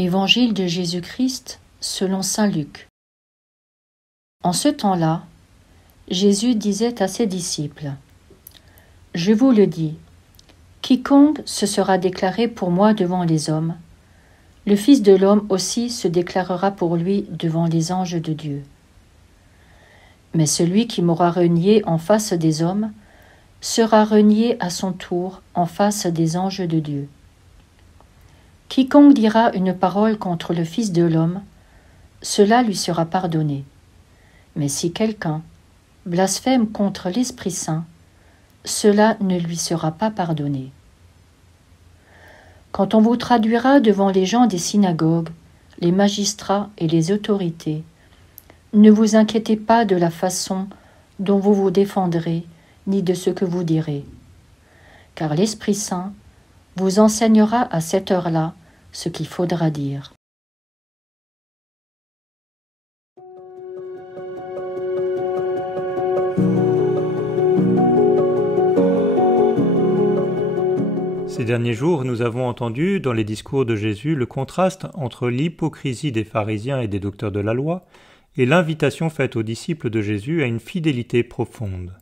Évangile de Jésus-Christ selon saint Luc. En ce temps-là, Jésus disait à ses disciples : « Je vous le dis, quiconque se sera déclaré pour moi devant les hommes, le Fils de l'homme aussi se déclarera pour lui devant les anges de Dieu. Mais celui qui m'aura renié en face des hommes sera renié à son tour en face des anges de Dieu. Quiconque dira une parole contre le Fils de l'homme, cela lui sera pardonné. Mais si quelqu'un blasphème contre l'Esprit Saint, cela ne lui sera pas pardonné. Quand on vous traduira devant les gens des synagogues, les magistrats et les autorités, ne vous inquiétez pas de la façon dont vous vous défendrez, ni de ce que vous direz. Car l'Esprit Saint vous enseignera à cette heure-là ce qu'il faudra dire. Ces derniers jours, nous avons entendu dans les discours de Jésus le contraste entre l'hypocrisie des pharisiens et des docteurs de la loi et l'invitation faite aux disciples de Jésus à une fidélité profonde.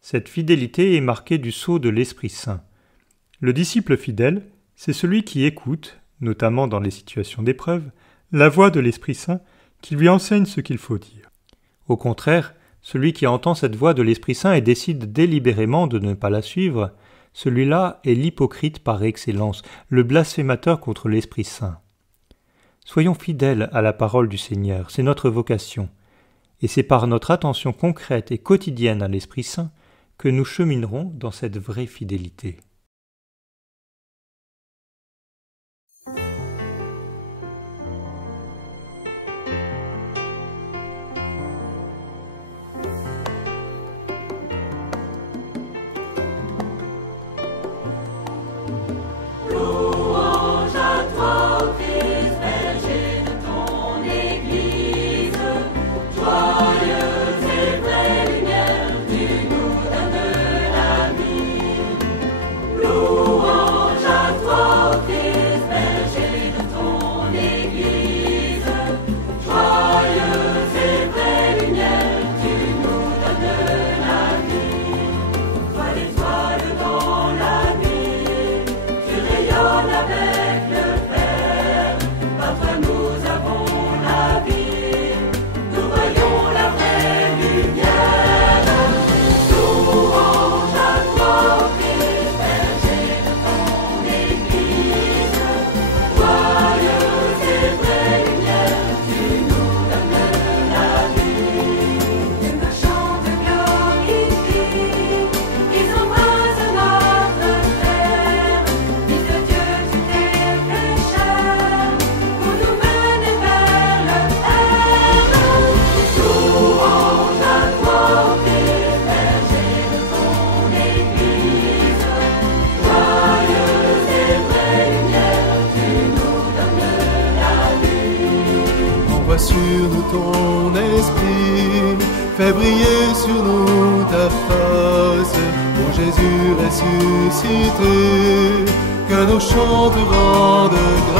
Cette fidélité est marquée du sceau de l'Esprit Saint. Le disciple fidèle, c'est celui qui écoute, notamment dans les situations d'épreuve, la voix de l'Esprit Saint qui lui enseigne ce qu'il faut dire. Au contraire, celui qui entend cette voix de l'Esprit Saint et décide délibérément de ne pas la suivre, celui-là est l'hypocrite par excellence, le blasphémateur contre l'Esprit Saint. Soyons fidèles à la parole du Seigneur, c'est notre vocation, et c'est par notre attention concrète et quotidienne à l'Esprit Saint que nous cheminerons dans cette vraie fidélité. Sur nous ton esprit, fais briller sur nous ta face, ô Jésus ressuscité, que nos chants te rendent grâce.